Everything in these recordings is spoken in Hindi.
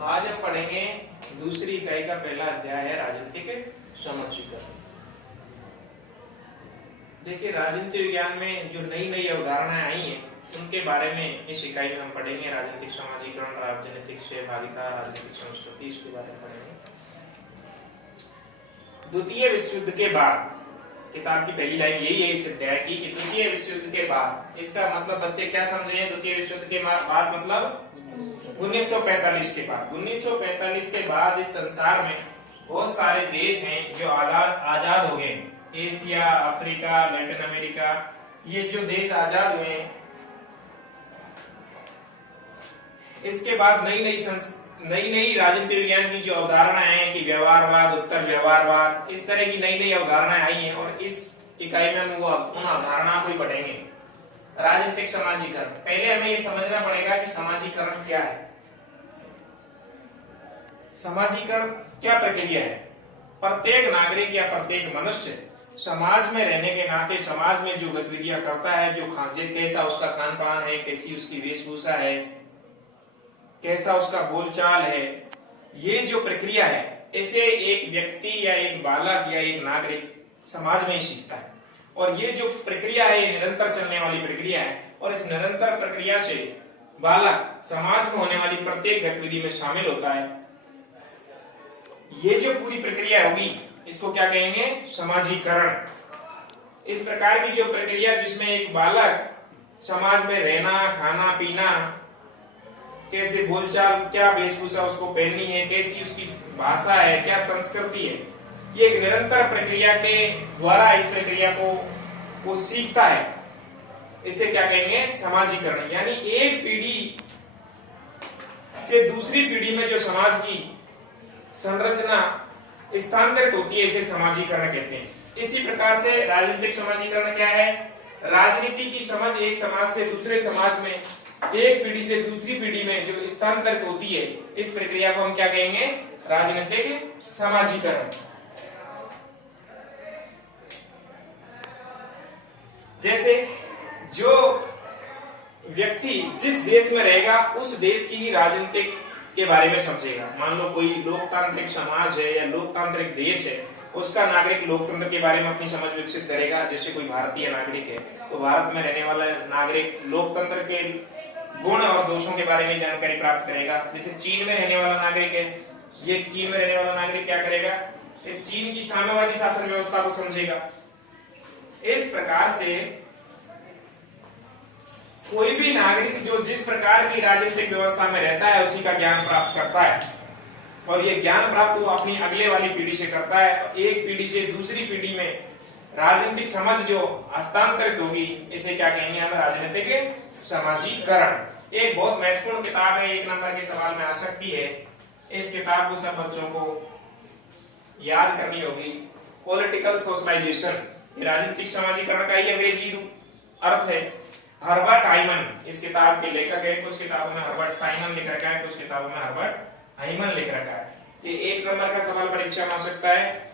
आज हम पढ़ेंगे दूसरी इकाई का पहला अध्याय है राजनीतिक समाजीकरण। देखिए, राजनीति विज्ञान में जो नई नई अवधारणाएं आई हैं उनके बारे में इस इकाई में हम पढ़ेंगे। राजनीतिक समाजीकरण, राजनीतिक सहभागिता, राजनीतिक संस्कृति, इसके बारे में पढ़ेंगे। द्वितीय विश्व युद्ध के बाद, किताब की पहली लाइन यही है इस अध्याय की कि द्वितीय विश्व युद्ध के बाद। इसका मतलब बच्चे क्या समझे? द्वितीय विश्व युद्ध के बाद मतलब 1945 के बाद। 1945 के बाद इस संसार में बहुत सारे देश हैं जो आजाद हो गए। एशिया, अफ्रीका, लैटिन अमेरिका, ये जो देश आजाद हुए हैं, इसके बाद नई नई राजनीति विज्ञान की जो अवधारणाएं हैं कि व्यवहारवाद, उत्तर व्यवहारवाद, इस तरह की नई नई अवधारणाएं आई हैं और इस इकाई में हम उन अवधारणाओं को ही पढ़ेंगे। राजनीतिक समाजीकरण, पहले हमें ये समझना पड़ेगा कि समाजीकरण क्या है। समाजीकरण क्या प्रक्रिया है? प्रत्येक नागरिक या प्रत्येक मनुष्य समाज में रहने के नाते समाज में जो गतिविधियां करता है, कैसा उसका खान पान है, कैसी उसकी वेशभूषा है, कैसा उसका बोलचाल है, ये जो प्रक्रिया है, इसे एक व्यक्ति या एक बालक या एक नागरिक समाज में ही सीखता है। और ये जो प्रक्रिया है ये निरंतर चलने वाली प्रक्रिया है और इस निरंतर प्रक्रिया से बालक समाज में होने वाली प्रत्येक गतिविधि में शामिल होता है। ये जो पूरी प्रक्रिया होगी इसको क्या कहेंगे? समाजीकरण। इस प्रकार की जो प्रक्रिया जिसमें एक बालक समाज में रहना, खाना पीना, कैसे बोलचाल, क्या वेशभूषा उसको पहननी है, कैसी उसकी भाषा है, क्या संस्कृति है, ये एक निरंतर प्रक्रिया के द्वारा इस प्रक्रिया को वो सीखता है। इसे क्या कहेंगे? समाजीकरण। यानी एक पीढ़ी से दूसरी पीढ़ी में जो समाज की संरचना स्थानांतरित होती है इसे समाजीकरण कहते हैं। इसी प्रकार से राजनीतिक समाजीकरण क्या है? राजनीति की समझ एक समाज से दूसरे समाज में, एक पीढ़ी से दूसरी पीढ़ी में जो स्थानांतरित होती है, इस प्रक्रिया को हम क्या कहेंगे? राजनीतिक समाजीकरण। जैसे जो व्यक्ति जिस देश में रहेगा उस देश की ही राजनीतिक के बारे में समझेगा। मान लो कोई लोकतांत्रिक समाज है या लोकतांत्रिक देश है, उसका नागरिक लोकतंत्र के बारे में अपनी समझ विकसित करेगा। जैसे कोई भारतीय नागरिक है तो भारत में रहने वाला नागरिक लोकतंत्र के गुण और दोषों के बारे में जानकारी प्राप्त करेगा। जैसे चीन में रहने वाला नागरिक है, ये चीन में रहने वाला नागरिक क्या करेगा? चीन की साम्यवादी शासन व्यवस्था को समझेगा। इस प्रकार से कोई भी नागरिक जो जिस प्रकार की राजनीतिक व्यवस्था में रहता है उसी का ज्ञान प्राप्त करता है और ये ज्ञान प्राप्त वो अपनी अगले वाली पीढ़ी से करता है। एक पीढ़ी से दूसरी पीढ़ी में राजनीतिक समझ जो हस्तांतरित होगी इसे क्या कहेंगे हम? राजनीतिक समाजीकरण। एक बहुत महत्वपूर्ण किताब है, 1 नंबर के सवाल में आ सकती है। इस किताब को सब बच्चों को याद करनी होगी। पॉलिटिकल सोशलाइजेशन, राजनीतिक समाजीकरण का ही अंग्रेजी अर्थ है। हर्बर्ट हाइमन इस किताब के लेखक है। कुछ किताबों में हर्बर्ट साइमन लिख रखा है, कुछ किताबों में हर्बर्ट हाइमन लिख रखा है। ये 1 नंबर का सवाल परीक्षा में आ सकता है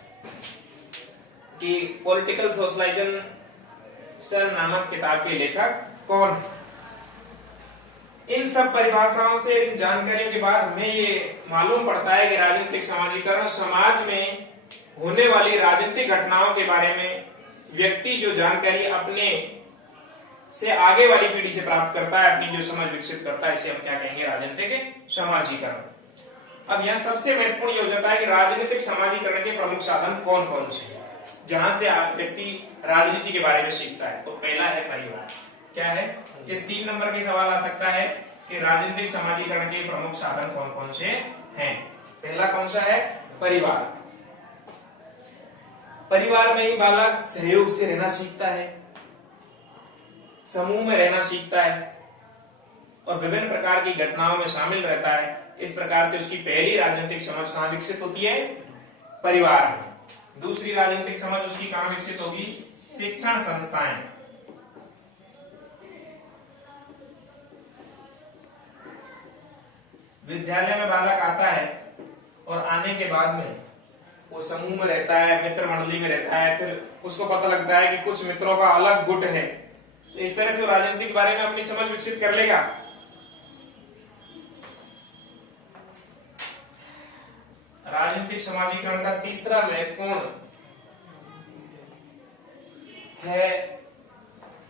कि पॉलिटिकल सोशलाइजेशन नामक किताब के लेखक कौन है। इन सब परिभाषाओं से, इन जानकारियों के बाद हमें ये मालूम पड़ता है कि राजनीतिक समाजीकरण समाज में होने वाली राजनीतिक घटनाओं के बारे में व्यक्ति जो जानकारी अपने से आगे वाली पीढ़ी से प्राप्त करता है, अपनी जो समझ विकसित करता है, इसे हम क्या कहेंगे? राजनीतिक समाजीकरण। अब यहाँ सबसे महत्वपूर्ण ये हो जाता है कि राजनीतिक समाजीकरण के प्रमुख साधन कौन कौन से हैं जहां से व्यक्ति राजनीति के बारे में सीखता है। तो पहला है परिवार। क्या है? ये 3 नंबर के सवाल आ सकता है कि राजनीतिक समाजीकरण के प्रमुख साधन कौन कौन से हैं। पहला कौन सा है? परिवार। परिवार में ही बालक सहयोग से रहना सीखता है, समूह में रहना सीखता है और विभिन्न प्रकार की घटनाओं में शामिल रहता है। इस प्रकार से उसकी पहली राजनीतिक समझ कहां विकसित होती है? परिवार में। दूसरी राजनीतिक समझ उसकी कहां विकसित होगी? शिक्षण संस्थाएं। विद्यालय में बालक आता है और आने के बाद में वो समूह में रहता है, मित्र मंडली में रहता है, फिर उसको पता लगता है कि कुछ मित्रों का अलग गुट है। तो इस तरह से राजनीति के बारे में अपनी समझ विकसित कर लेगा। राजनीतिक समाजीकरण का तीसरा महत्वपूर्ण है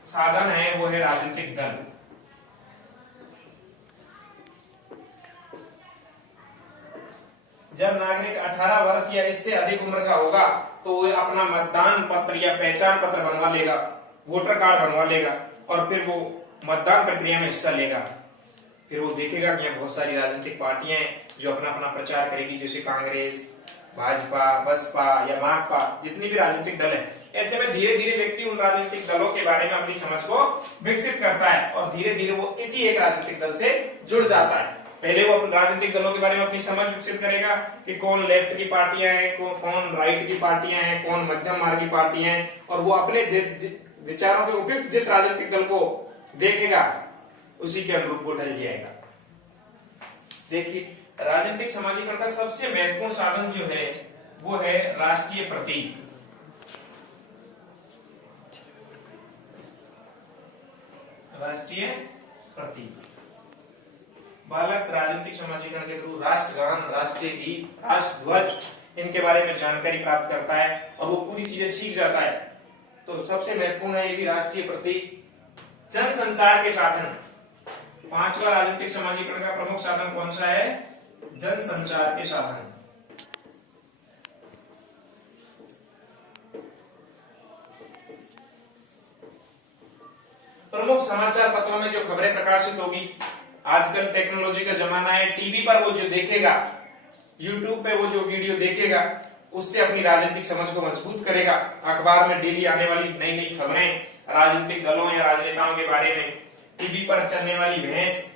साधन है वो है राजनीतिक दल। जब नागरिक 18 वर्ष या इससे अधिक उम्र का होगा तो वह अपना मतदान पत्र या पहचान पत्र बनवा लेगा, वोटर कार्ड बनवा लेगा और फिर वो मतदान प्रक्रिया में हिस्सा लेगा। फिर वो देखेगा कि यहाँ बहुत सारी राजनीतिक पार्टियां हैं जो अपना अपना प्रचार करेगी, जैसे कांग्रेस, भाजपा, बसपा या माकपा, जितनी भी राजनीतिक दल है। ऐसे में धीरे धीरे व्यक्ति उन राजनीतिक दलों के बारे में अपनी समझ को विकसित करता है और धीरे धीरे वो इसी एक राजनीतिक दल से जुड़ जाता है। पहले वो अपने राजनीतिक दलों के बारे में अपनी समझ विकसित करेगा कि कौन लेफ्ट की पार्टियां हैं, कौन राइट की पार्टियां हैं, कौन मध्यम मार्ग की पार्टियां हैं, और वो अपने जिस विचारों के उपयुक्त जिस राजनीतिक दल को देखेगा उसी के अनुरूप वो ढल जाएगा। देखिए, राजनीतिक समाजीकरण का सबसे महत्वपूर्ण साधन जो है वो है राष्ट्रीय प्रतीक। राष्ट्रीय प्रतीक। बालक राजनीतिक समाजीकरण के थ्रू राष्ट्रगान, राष्ट्रीय गीत, राष्ट्रध्वज इनके बारे में जानकारी प्राप्त करता है और वो पूरी चीजें सीख जाता है। तो सबसे महत्वपूर्ण है ये भी राष्ट्रीय प्रतीक। जनसंचार के साधन। पांचवा राजनीतिक समाजीकरण का प्रमुख साधन कौन सा है? जनसंचार के साधन। प्रमुख समाचार पत्रों में जो खबरें प्रकाशित होगी, आजकल टेक्नोलॉजी का जमाना है, टीवी पर वो जो देखेगा, यूट्यूब पे वो जो वीडियो देखेगा, उससे अपनी राजनीतिक समझ को मजबूत करेगा। अखबार में डेली आने वाली नई नई खबरें राजनीतिक दलों या राजनेताओं के बारे में, टीवी पर चलने वाली बहस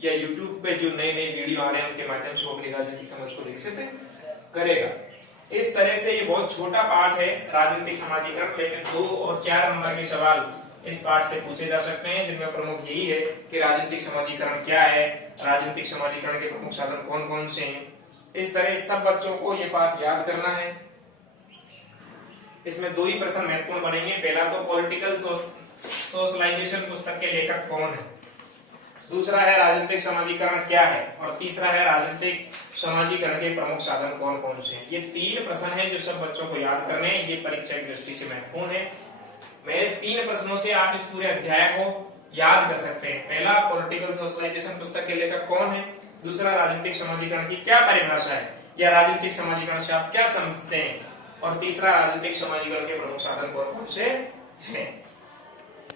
या यूट्यूब पे जो नए नए वीडियो आ रहे हैं उनके माध्यम से वो अपनी राजनीतिक समझ को विकसित करेगा। इस तरह से ये बहुत छोटा पाठ है राजनीतिक समाजीकरण, लेकिन 2 और 4 नंबर के सवाल इस पाठ से पूछे जा सकते हैं, जिनमें प्रमुख यही है कि राजनीतिक समाजीकरण क्या है, राजनीतिक समाजीकरण के प्रमुख साधन कौन कौन से हैं। इस तरह सब बच्चों को ये पाठ याद करना है। इसमें 2 ही प्रश्न महत्वपूर्ण बनेंगे। पहला तो पॉलिटिकल सोशलाइजेशन पुस्तक के लेखक कौन है, दूसरा है राजनीतिक समाजीकरण क्या है, और तीसरा है राजनीतिक समाजीकरण के प्रमुख साधन कौन कौन से हैं। ये 3 प्रश्न हैं जो सब बच्चों को याद करने हैं। ये परीक्षा की दृष्टि से महत्वपूर्ण है। मैं इस 3 प्रश्नों से आप इस पूरे अध्याय को याद कर सकते हैं। पहला, पॉलिटिकल सोशलाइजेशन पुस्तक के लेखक कौन है, दूसरा राजनीतिक समाजीकरण की क्या परिभाषा है या राजनीतिक समाजीकरण से आप क्या समझते हैं, और तीसरा राजनीतिक समाजीकरण के प्रमुख साधन कौन कौन से हैं।